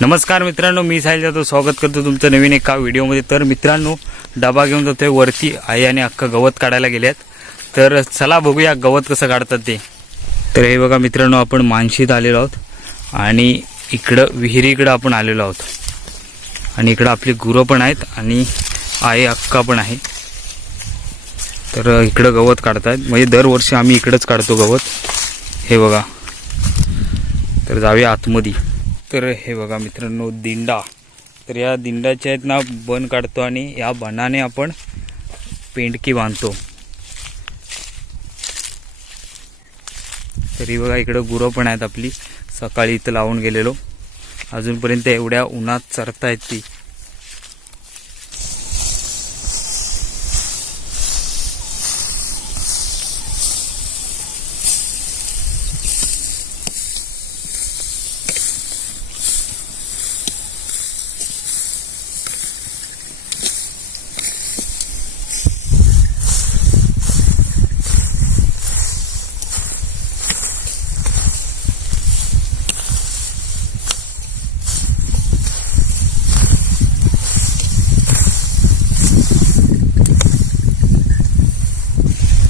नमस्कार मित्रांनो मी साहिल जातो स्वागत करतो तुमचं नवीन एका व्हिडिओमध्ये. तर मित्रांनो डबा घेऊन जातोय. वरती आई आणि अख्खं गवत काढायला गेल्यात तर चला बघूया गवत कसं काढतात ते. तर हे बघा मित्रांनो आपण मानशीत आलेलो आहोत. आणि इकडं विहिरीकडं आपण आलेलो आहोत. आणि इकडं आपली गुरं पण आहेत आणि आई अक्का पण आहे. तर इकडं गवत काढतात म्हणजे दरवर्षी आम्ही इकडंच काढतो गवत. हे बघा. तर जाऊया आतमध्ये. तर हे बघा मित्रांनो दिंडा. तर या दिंडाच्या आहेत ना बन काढतो आणि या बनाने आपण पेंडकी बांधतो. तरी बघा इकडं गुरं पण आहेत आपली. सकाळी इथं लावून गेलेलो. अजूनपर्यंत एवढ्या उन्हात चरतायत ती.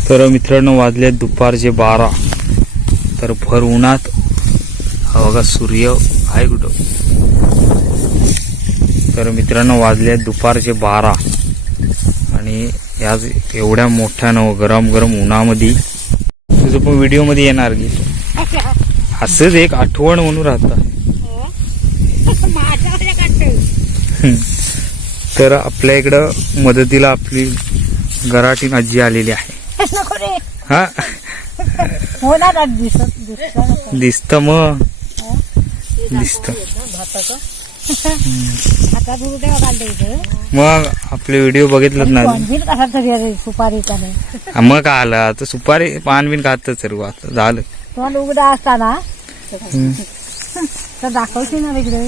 तर मित्रांनो वाजले दुपारचे बारा तर भर उन्हात. हा बघा सूर्य आहे कुठं? तर मित्रांनो वाजले दुपारचे बारा. आणि याच एवढ्या मोठ्यानं गरम गरम उन्हामध्ये. तुझं पण व्हिडिओमध्ये येणार की? असंच एक आठवण म्हणून राहतं. तर आपल्या इकडं मदतीला आपली गराटीन आजी आलेली आहे. नको रे हा? होणार आज दिसत दिसत दिसत मग दिसत. आता तू तेव्हा काढलं इथं. मग आपले व्हिडिओ बघितलं ना कोणबीन कसा तरी अरे सुपारी त्याने हा, मग काय आलं? आता सुपारी पान बिन खात सर्व आता झालं. तुम्हाला उघडा असताना. तर दाखवशील ना इकडे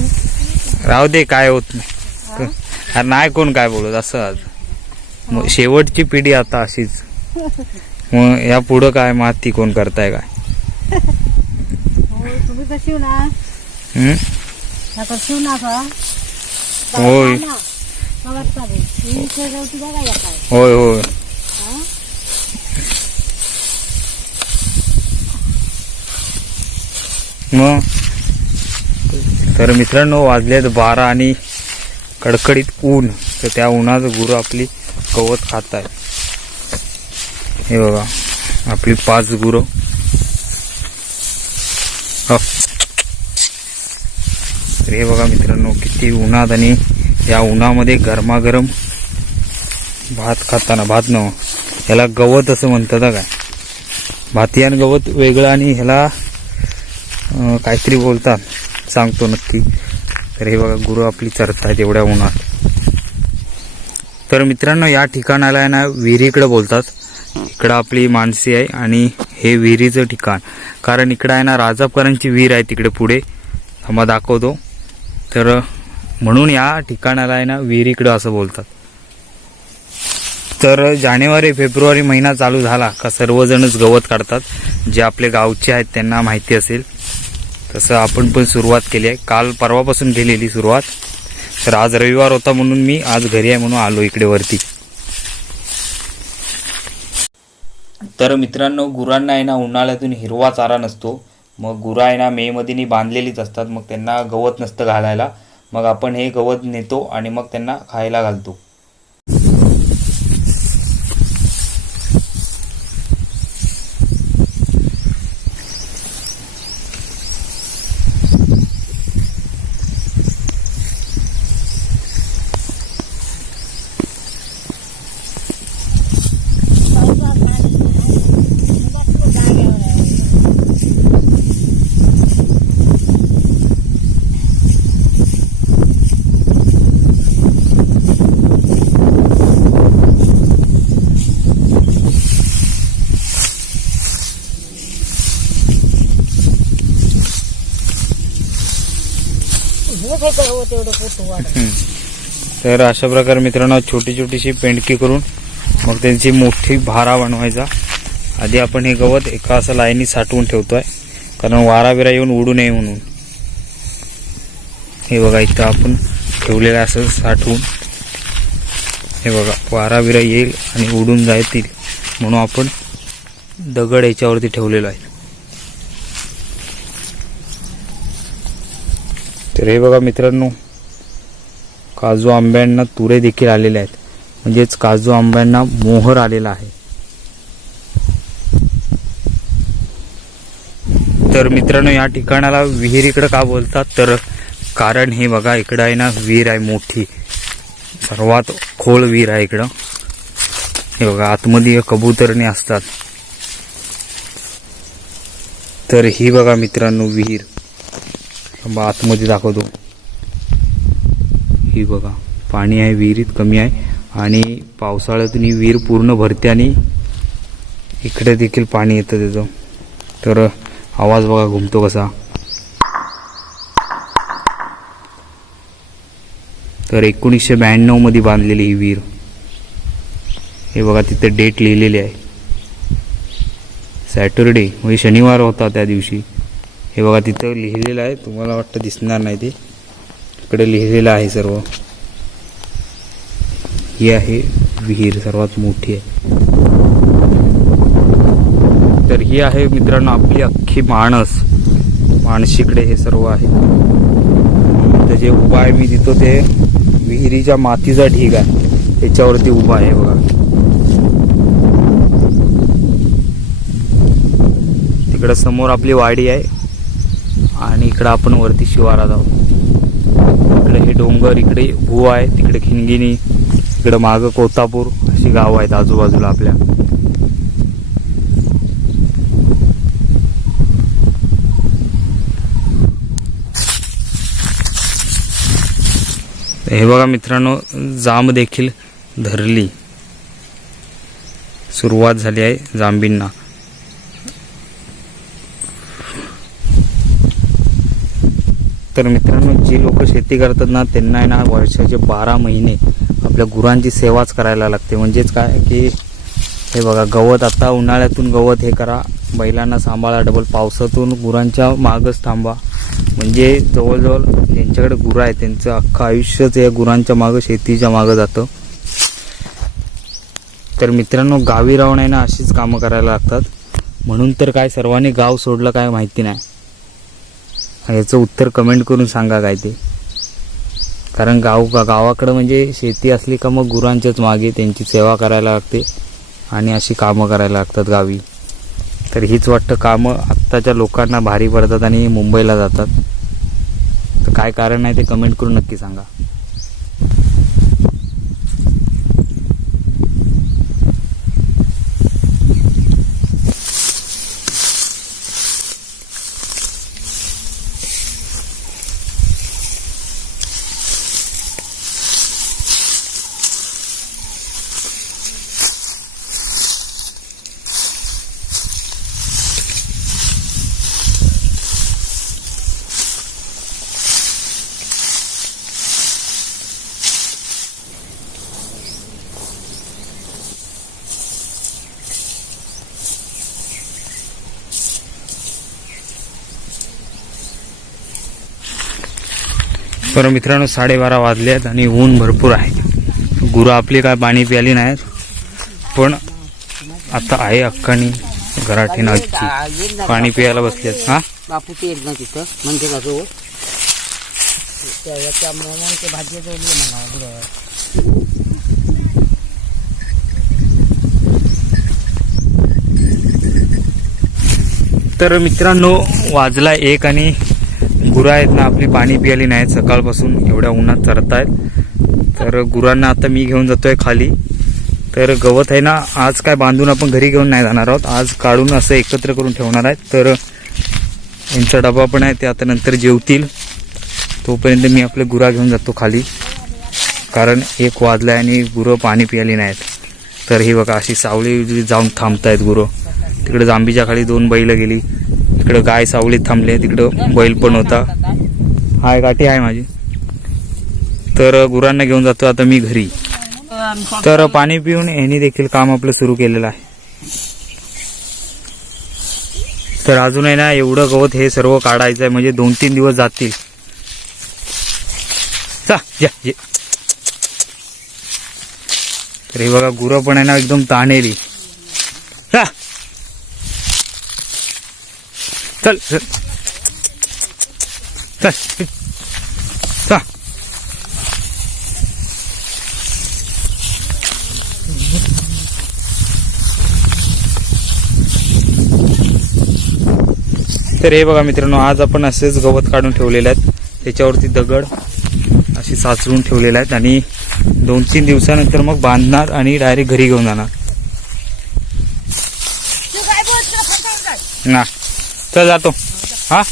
राहू दे काय होत नाही. अरे नाही कोण काय बोलत असं आज. मग शेवटची पिढी आता अशीच. मग या पुढं काय? माती कोण करताय काय? तुम्ही तर का होय. होय होय. मग? तर मित्रांनो वाजलेत बारा आणि कडकडीत ऊन. तर त्या उन्हात गुरु आपली गवत खात आहे हे बघा आपली पाच गुरं. तर हे बघा मित्रांनो किती उन्हात आणि या उन्हामध्ये गरमागरम भात खाताना भात न ह्याला गवत असं म्हणतात काय. भातियान गवत वेगळं आणि ह्याला काहीतरी बोलतात सांगतो नक्की. तर हे बघा गुरु आपली चरतात एवढ्या उन्हात. तर मित्रांनो या ठिकाणाला आहे ना विहिरीकडे बोलतात. इकडं आपली माणसी आहे आणि हे विहिरीचं ठिकाण. कारण इकडं आहे ना राजापकरांची विहीर आहे तिकडे पुढे. थांबा दाखवतो. तर म्हणून या ठिकाणाला आहे ना विहिरीकडं असं बोलतात. तर जानेवारी फेब्रुवारी महिना चालू झाला का सर्वजणच गवत काढतात. जे आपले गावचे आहेत त्यांना माहिती असेल. तसं आपण पण सुरुवात केली आहे. काल परवापासून केलेली सुरुवात. तर आज रविवार होता म्हणून मी आज घरी आहे म्हणून आलो इकडे वरती. तर मित्रांनो गुरांना आहे ना उन्हाळ्यातून हिरवा चारा नसतो. मग गुरं आहे ना मेमध्ये बांधलेलीच असतात. मग त्यांना गवत नसतं घालायला. मग आपण हे गवत नेतो आणि मग त्यांना खायला घालतो. तेवढं वाढ तर अशा प्रकारे मित्रांनो छोटी छोटीशी पेंडकी करून मग त्यांची मोठी भारा बनवायचा. आधी आपण हे गवत एका असं लाईनी साठवून ठेवतोय. कारण वाराबिरा येऊन उडू नये म्हणून. हे बघा इथं आपण ठेवलेलं असं साठवून. हे बघा वाराबिरा येईल आणि उडून जातील म्हणून आपण दगड याच्यावरती ठेवलेलो आहे. तर हे बघा मित्रांनो काजू आंब्यांना तुरे देखील आलेले आहेत. म्हणजेच काजू आंब्यांना मोहर आलेला आहे. तर मित्रांनो या ठिकाणाला विहिरीकडे का बोलतात? तर कारण हे बघा इकडं आहे ना विहीर आहे मोठी. सर्वात खोल विहीर आहे इकडं. हे बघा आतमध्ये कबुतरणी असतात. तर ही बघा मित्रांनो विहीर. थांबा, आतमध्ये दाखवतो. ही बघा पाणी आहे विहिरीत कमी आहे आणि पावसाळ्यातून ही विहीर पूर्ण भरते आणि इकडे देखील पाणी येतं त्याचं. तर आवाज बघा घुमतो कसा. तर एकोणीसशे ब्याण्णवमध्ये बांधलेली ही विहीर. हे बघा तिथे डेट लिहिलेली आहे. सॅटरडे म्हणजे शनिवार होता त्या दिवशी. हे बघा तिथं लिहिलेलं आहे. तुम्हाला वाटतं दिसणार नाही ते. इकडे लिहिलेलं आहे सर्व. ही आहे विहीर सर्वात मोठी आहे. तर ही आहे मित्रांनो आपली अख्खी माणस. माणशीकडे हे सर्व आहे. तर जे उभा आहे मी तिथं ते विहिरीच्या मातीचा ढीग आहे. त्याच्यावरती उभा आहे बघा. तिकडं समोर आपली वाडी आहे. आणि इकडं आपण वरती शिवारात आहोत. इकडे हे डोंगर इकडे भू आहे तिकडे खिनगिनी इकडं मागं कोतापूर अशी गावं आहेत आजूबाजूला आपल्या. हे बघा मित्रांनो जांब देखील धरली. सुरुवात झाली आहे जांबींना. तर मित्रांनो जी लोक शेती करतात ना त्यांना आहे ना वर्षाचे बारा महिने आपल्या गुरांची सेवाच करायला लागते. म्हणजेच काय की हे बघा गवत आता उन्हाळ्यातून गवत हे करा बैलांना सांभाळा डबल पावसातून गुरांच्या मागच थांबा. म्हणजे जवळजवळ ज्यांच्याकडे गुरं आहे त्यांचं अख्खं आयुष्यच या गुरांच्या मागं शेतीच्या मागं जातं. तर मित्रांनो गावी राहून आहे ना अशीच कामं करायला लागतात. म्हणून तर काय सर्वांनी गाव सोडलं काय माहिती नाही. याचं उत्तर कमेंट करून सांगा काय ते. कारण गाव गावाकडं म्हणजे शेती असली का मग गुरांच्याच मागे त्यांची सेवा करायला लागते आणि अशी कामं करायला लागतात गावी. तर हीच वाटतं कामं आत्ताच्या लोकांना भारी पडतात आणि मुंबईला जातात. तर काय कारण आहे ते कमेंट करून नक्की सांगा. बरं मित्रांनो साडेबारा वाजले आहेत आणि ऊन भरपूर आहे. गुरं आपली काय पाणी प्याली नाहीत पण आता आहे अक्कानी घराठी आजची पाणी प्यायला बसलेत हा? बापू ते एकदा तिथं मंदिराजवळ त्या याच्या मोमोच्या भाजीजवळ म्हणा बरोबर तर मित्रांनो वाजला एक आणि गुरं आहेत ना आपली पाणी प्यायली नाहीत सकाळपासून एवढ्या उन्हात चरतायत. तर गुरांना आता मी घेऊन जातोय खाली. तर गवत आहे ना आज काय बांधून आपण घरी घेऊन नाही जाणार आहोत. आज काढून असं एकत्र करून ठेवणार आहेत. तर यांचा डबा पण आहे ते आता नंतर जेवतील. तोपर्यंत मी आपले गुरा घेऊन जातो खाली. कारण एक वाजलाय आणि गुरं पाणी प्यायली नाहीत. तर ही बघा अशी सावली जाऊन थांबतायत गुरं. तिकडे जांबीच्या खाली दोन बैलं गेली. इकडं गाय सावली थांबले तिकडं बैल पण होता. हाय गाठी आहे माझी. तर गुरांना घेऊन जातो आता मी घरी. तर पाणी पिऊन यांनी देखील काम आपलं सुरू केलेलं आहे. तर अजून आहे ना एवढं गवत हे सर्व काढायचं आहे म्हणजे दोन तीन दिवस जातील. चा या ये. तर हे बघा गुरं पण आहे ना एकदम ताणेली. हा चल चल. चल चा तर हे बघा मित्रांनो आज आपण असेच गवत काढून ठेवलेले आहेत. त्याच्यावरती दगड अशी साचवून ठेवलेले आहेत आणि दोन तीन दिवसानंतर मग बांधणार आणि डायरेक्ट घरी घेऊन जाणार. ना. चल जातो. हा?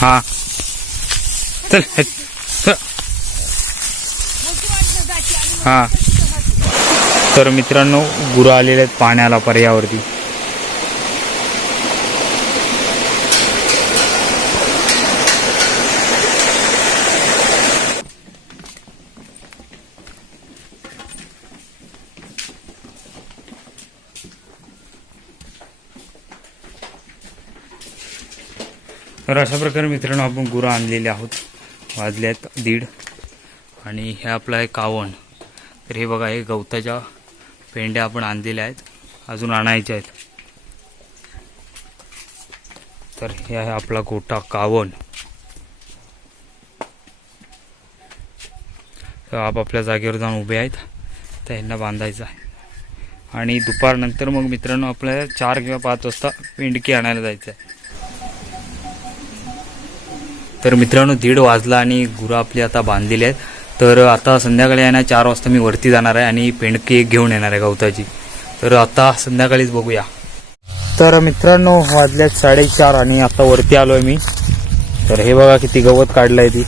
हा. चल चल. हा. तर मित्रांनो गुरं आलेले आहेत पाण्याला पर्यावरती. तर अशा प्रकारे मित्रांनो आपण गुरं आणलेले आहोत. वाजले आहेत दीड. आणि हे आपलं आहे कावण. तर हे बघा हे गवताच्या पेंड्या आपण आणलेल्या आहेत. अजून आणायच्या आहेत. तर हे आहे आपला गोटा कावण. तर आपापल्या जागेवर जाऊन उभे आहेत. तर ह्यांना बांधायचं आहे. आणि दुपारनंतर मग मित्रांनो आपल्याला चार किंवा पाच वाजता पेंडकी आणायला जायचं आहे. तर मित्रांनो दीड वाजला आणि गुरं आपली आता बांधलेली आहेत. तर आता संध्याकाळी आहे ना चार वाजता मी वरती जाणार आहे आणि पेंडकी एक घेऊन येणार आहे गवताची. तर आता संध्याकाळीच बघूया. तर मित्रांनो वाजल्यात साडेचार आणि आता वरती आलो आहे मी. तर हे बघा किती गवत काढलंय ती.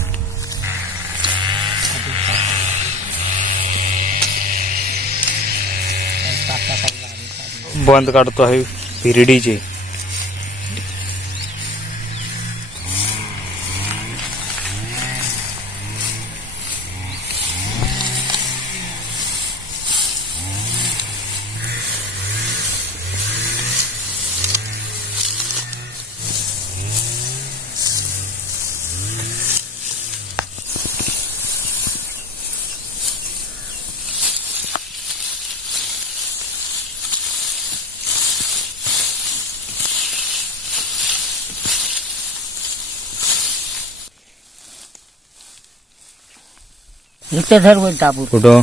बंद काढतो आहे पिरडीचे इथे कुठं.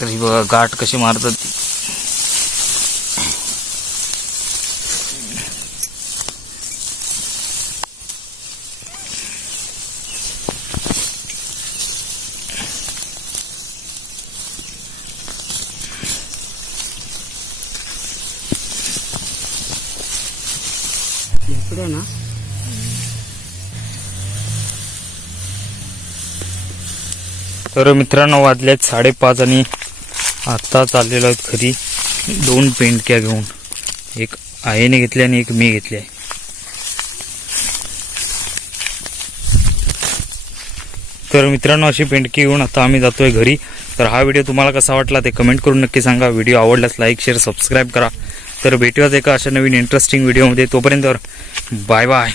तर ही बघा गाठ कशी मारतात ती इकडे ना तर मित्रांनो वाजल्यात साडेपाच आणि आत्ता चाललेलो आहेत घरी. दोन पेंटक्या घेऊन. एक आईने घेतली आणि एक मी घेतली आहे. तर मित्रांनो अशी पेंटकी घेऊन आता आम्ही जातोय घरी. तर हा व्हिडिओ तुम्हाला कसा वाटला ते कमेंट करून नक्की सांगा. व्हिडिओ आवडल्यास लाईक शेअर सबस्क्राईब करा. तर भेटूयाच एका अशा नवीन इंटरेस्टिंग व्हिडिओमध्ये तोपर्यंत बाय बाय